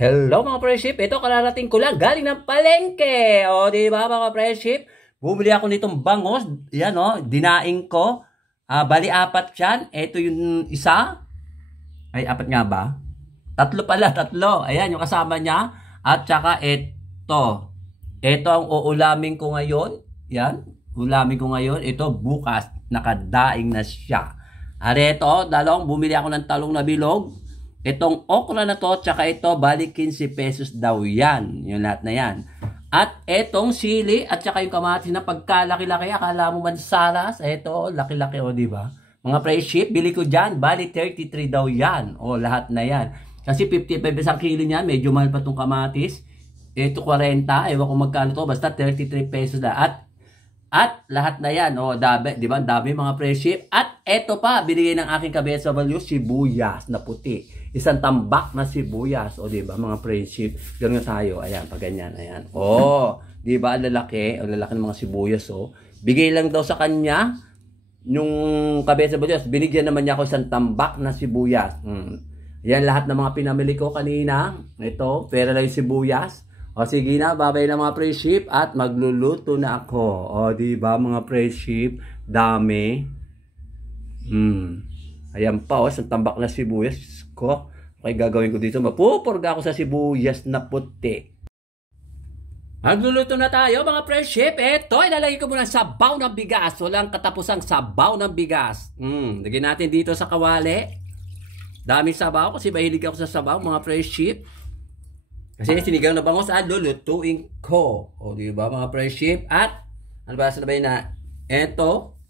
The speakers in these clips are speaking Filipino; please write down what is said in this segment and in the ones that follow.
Hello mga friendship, ito kararating ko lang galing ng palengke. O di ba mga friendship? Bumili ako nitong bangos. Yan o, dinaing ko. Bali apat yan. Ito yung isa. Ay apat nga ba? Tatlo pala, tatlo. Ayan yung kasama niya. At saka ito. Ito ang uulamin ko ngayon. Yan, ulamin ko ngayon. Ito bukas, nakadaing na siya. Ito, dalawang bumili ako ng talong na bilog. Itong okra na to, tsaka ito, bali 15 pesos daw yan. Yung lahat na yan. At itong sili, at tsaka yung kamatis na pagkalaki-laki, akala mo mansaras. Ito, laki-laki o, diba? Mga fresh ship, bili ko dyan, bali 33 daw yan. O, lahat na yan. Kasi 55 isang kilo niyan, medyo mahal pa itong kamatis. Ito 40, ewan ko magkano to, basta 33 pesos na. At lahat na yan, o, dabi, diba? Dami mga fresh ship. At ito pa, binigay ng aking kabesa value, sibuyas na puti. Isang tambak na sibuyas. O, diba, mga friendship. Ganyan tayo. Ayan, pag ganyan. Ayan. O, diba, lalaki. O, lalaki ng mga sibuyas. O, bigay lang daw sa kanya yung kabesa sibuyas. Binigyan naman niya ako isang tambak na sibuyas. Ayan, lahat ng mga pinamili ko kanina. Ito, pera lang yung sibuyas. O, sige na, babay na mga friendship. At magluluto na ako. O, diba, mga friendship. Dami. Ayan pa, isang tambak na sibuyas ko. Okay, gagawin ko dito. Mapupurga ako sa sibuyas na puti. Magluluto na tayo, mga friendship. Ito, ilalagay ko muna sa sabaw ng bigas. Walang katapusang sabaw ng bigas. Lagyan natin dito sa kawali. Daming sabaw kasi mahilig ako sa sabaw, mga friendship. Kasi sinigang na bangos, lulutuin ko. O, diba, mga friendship? At, ano ba, sabi na, ito,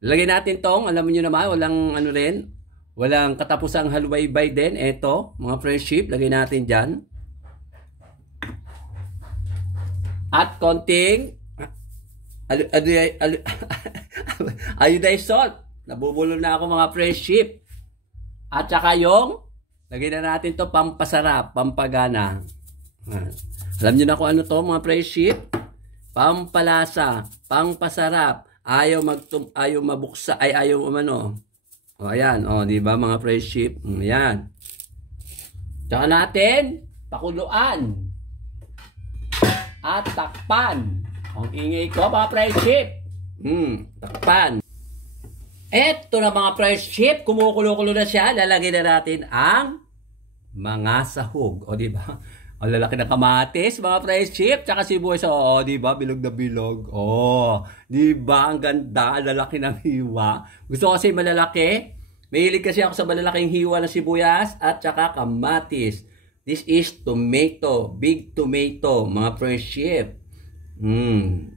lagyan natin tong, alam niyo naman, walang ano rin, walang katapusang halwaybay din. Ito, mga friendship, lagyan natin dyan. At konting iodized salt. Nabubulol na ako, mga friendship. At saka yung, lagyan na natin to pampasarap, pampagana. Alam niyo na kung ano to, mga friendship? Pampalasa, pampasarap. Ayaw mabuksa, ayaw umano. O, ayan. O, diba, mga friendship? Ayan. Tsaka natin, pakuluan. At takpan. Ang ingay ko, mga friendship. Takpan. Eto na, mga friendship. Kumukulo-kulo na siya. Lalagyan na natin ang mga sahog. O, diba? Ang lalaki na kamatis, mga friendship, tsaka sibuyas. O, diba? Bilog na bilog. O, diba? Ang ganda. Ang lalaki ng hiwa. Gusto ko kasi malalaki. Mahilig kasi ako sa malalaking hiwa ng sibuyas at tsaka kamatis. This is tomato. Big tomato, mga friendship.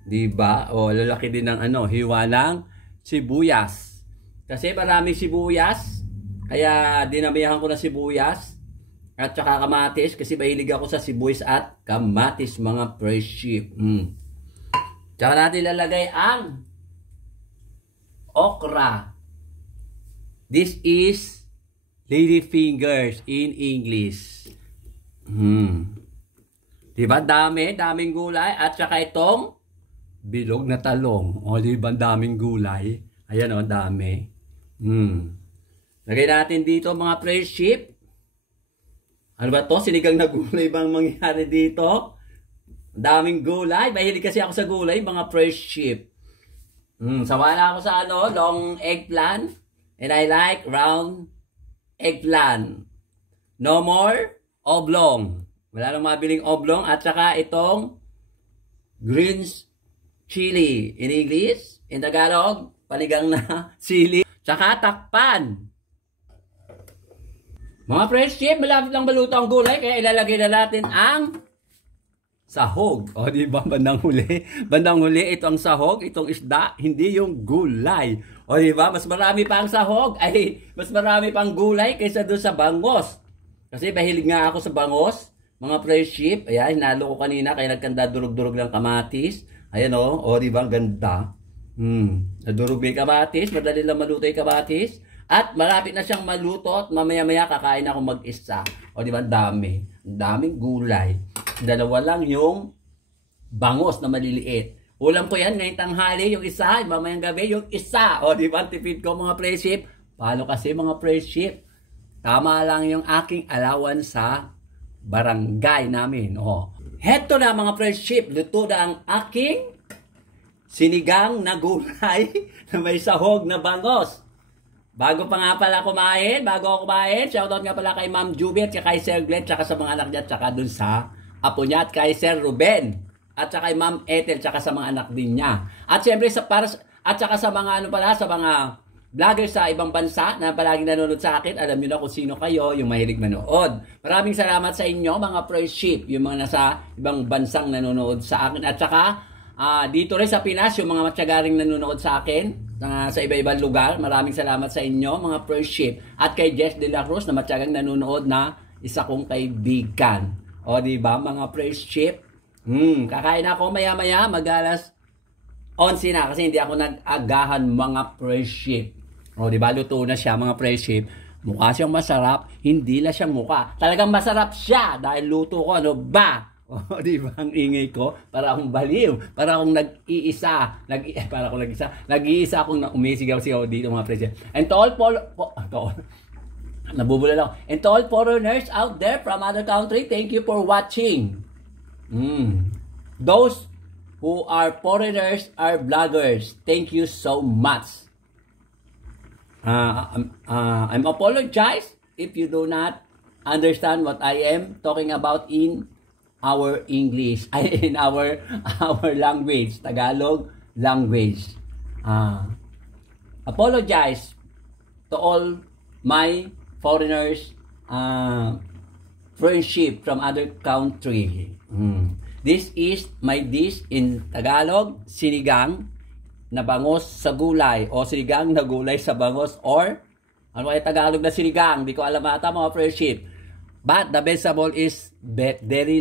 Diba? O, lalaki din ng hiwa ng sibuyas. Kasi maraming sibuyas. Kaya dinamihan ko na sibuyas. At saka kamatis kasi mahilig ako sa sibuyas at kamatis, mga friendship. Tsaka natin lalagay ang okra. This is lady fingers in English. Diba? Daming gulay. At saka itong bilog na talong. O, diba? Daming gulay. Ayan o, dami. Lagay natin dito, mga friendship. Ano ba to? Sinigang na gulay bang mangyari dito? Daming gulay. Mahilig kasi ako sa gulay, mga friendship. Sawa na ako sa long eggplant. And I like round eggplant. No more oblong. Wala nang mabiling oblong. At saka itong green chili. In English, in Tagalog, panigang na sili. Tsaka takpan. Mga friendship, malapit lang maluto ang gulay, kaya ilalagay na natin ang sahog. O, diba? Bandang huli. Bandang huli, ito ang sahog, itong isda, hindi yung gulay. O, diba? Mas marami pa ang sahog, mas marami pang gulay kaysa doon sa bangos. Kasi mahilig nga ako sa bangos, mga friendship. Ayan, hinalo ko kanina, kaya nagkanda durog-durog ng kamatis. Ayan o, diba? Ganda. Nadurog may kamatis, madali lang maluto yung kamatis. At malapit na siyang maluto at mamaya-maya kakain ako mag-isa. O, diba? Dami. Daming gulay. Dalawa lang yung bangos na maliliit. Ulam ko yan ngayong tanghali, yung isa. Mamayang gabi, yung isa. O, diba? Tipid ko, mga friendship. Paano kasi, mga friendship? Tama lang yung aking allowance sa barangay namin. Oh. Heto na mga friendship, luto na ang aking sinigang na gulay na may sahog na bangos. Bago pa nga pala kumain, shoutout nga pala kay Ma'am Juby at kay Sir Glenn, tsaka sa mga anak niya, tsaka dun sa apo niya at kay Sir Ruben, at tsaka kay Ma'am Ethel, tsaka sa mga anak din niya. At syempre, at tsaka sa mga sa mga vlogger sa ibang bansa na palaging nanonood sa akin, alam niyo na kung sino kayo, yung mahilig manood. Maraming salamat sa inyo, mga friendship, yung mga nasa ibang bansang nanonood sa akin. At tsaka, dito rin sa Pinas, yung mga matsyagaring nanonood sa akin, sa iba-ibang lugar. Maraming salamat sa inyo, mga friendship. At kay Jess De La Cruz na matyagang nanonood na isa kong kaibigan. O, diba, mga friendship? Kakain ako maya-maya, mag-alas 11 na kasi hindi ako nag-agahan, mga friendship. O, diba, luto na siya, mga friendship. Mukha siyang masarap, hindi lang siyang mukha. Talagang masarap siya dahil luto ko, ano ba? O, di ba ang ingay ko? Para akong baliw. Para akong nag-iisa. Nag-iisa akong umisigaw-sigaw dito, mga friends. And to all nabubula lang. And to all foreigners out there from other country, thank you for watching. Those who are foreigners are vloggers. Thank you so much. I'm apologize if you do not understand what I am talking about in our English, in our language, Tagalog language. Apologize to all my foreigners, friendship from other country. This is my dish in Tagalog, sinigang na bangos sa gulay, o sinigang na gulay sa bangos, or ano kaya Tagalog na sinigang? Di ko alam ata, mga friendship. But the vegetable is very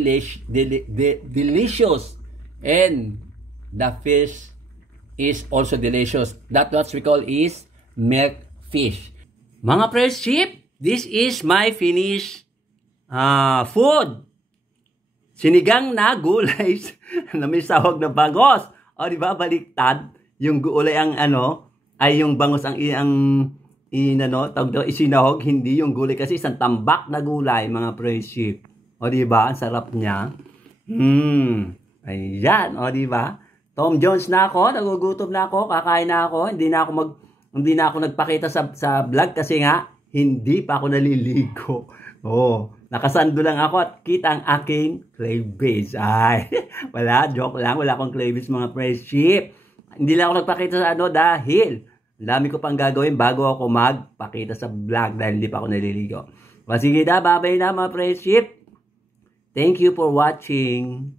delicious, and the fish is also delicious. That's what we call is milk fish. Mga friendship, this is my finished food. Sinigang na gulay na may sahog na bangos. O, di ba, baliktad? Yung gulay ang ay yung bangos ang isinahog, hindi yung gulay kasi isang tambak na gulay, mga friendship. O, di ba? Ang sarap niya. Ayan, o, di ba? Tom Jones na ako, nagugutom na ako, kakain na ako, hindi na ako nagpakita sa vlog kasi nga hindi pa ako naliligo. Oh, nakasando lang ako at kita ang aking cleavage. Ay, wala, joke lang, wala akong cleavage, mga friendship. Hindi lang ako nagpakita sa dahil ang dami ko pang gagawin bago ako magpakita sa vlog dahil hindi pa ako naliligo. Sige na, bye-bye na, mga friendship. Thank you for watching.